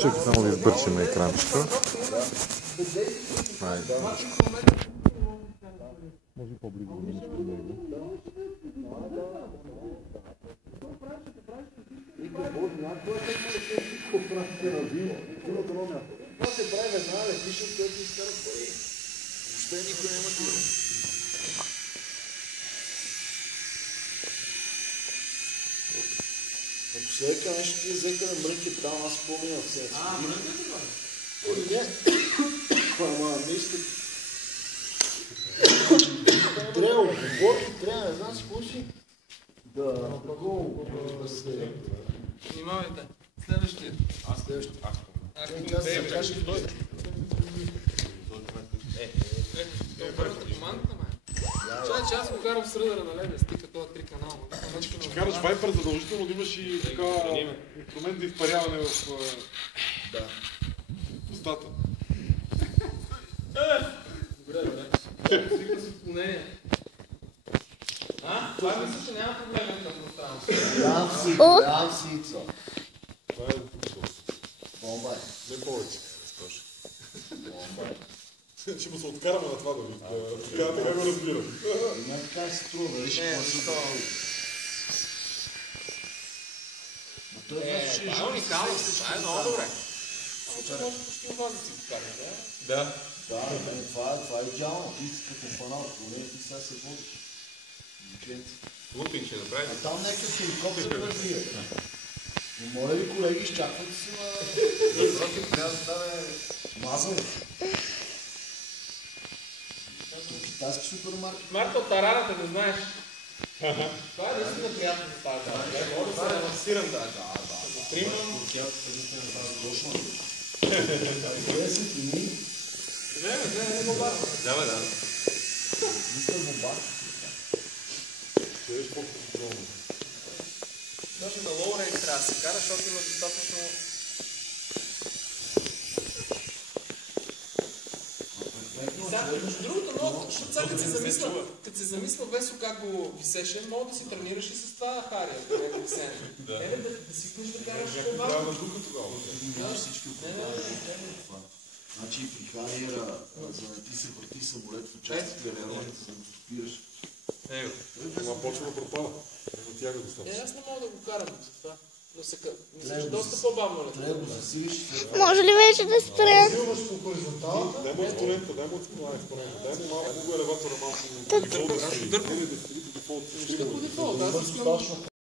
Чакай само да избърчим екранчето. Може по-близо да нещо до него. Това се прави веднага, да пише, който иска да пари. Въобще никой няма да. Ако се века нещо ти взеха на мрънки там, аз помня от сега. Мрънката това? Не. Ама, мисля. Трябва, горки трябва, не знам си какво си. Да, такова, да се... Внимавайте. Следващия. Следващия. Аз се кажа, че дойде. Първата команда, май. Че аз го карам с ръдъра на левия стика, това 3 канала. Че караш вайпер, задължително да имаш и така инструмент за изпаряване в устата. Добре. Стига с отклонение. Това мисля, че няма проблем да пространство. Дам си ица. Това е допустимо. Бомбай. Не повече. Ще му се откараме на това да ви. Така го разбирам. Как се струва, виж какво се това. Това е уникално, това е много добре. Може почти у вас да си го кажеш, да? Да, това е идеално. Ти си като фанал, поне ти сега се водиш. Лутинг ще направи. А там някакъв хеликоптер развие. Но моля ви, колеги, изчаквайте си на... Рокет трябва да стане... Мазал. Китайски супермаркет. Марко от тараната, не знаеш. Това е наистина приятно за тази дата. Може да се релаксирам даже. Примам. Туркията наистина тази точно. 10 дни. Не бомба. Давай, да. Мистер Бомба. Ще еш по-контролно. Даже на лоу рейс трябва да се кара, защото има достатъчно... Между другото, много, защото сега като се замисля Весо как го висеше, мога да си тренираш и с това Хария, където е висене. Да свикнеш да караш това. Трябва да духа тогава. Нямаш всички това. Значи при Хариера, за да ти се върти самолет в участите на релата, за да го стопираш. Ама почва да пропада. Не тяга достатъчно. Аз не мога да го карам за това. Но мисля, че доста по-бавно летя. Трябва да го засилиш. Може ли вече да спре? Засилваш по хоризонталата. Дай му експонента, дай му експонента. Дай му малко елеватора малко. Ще го дефолт. Достатъчно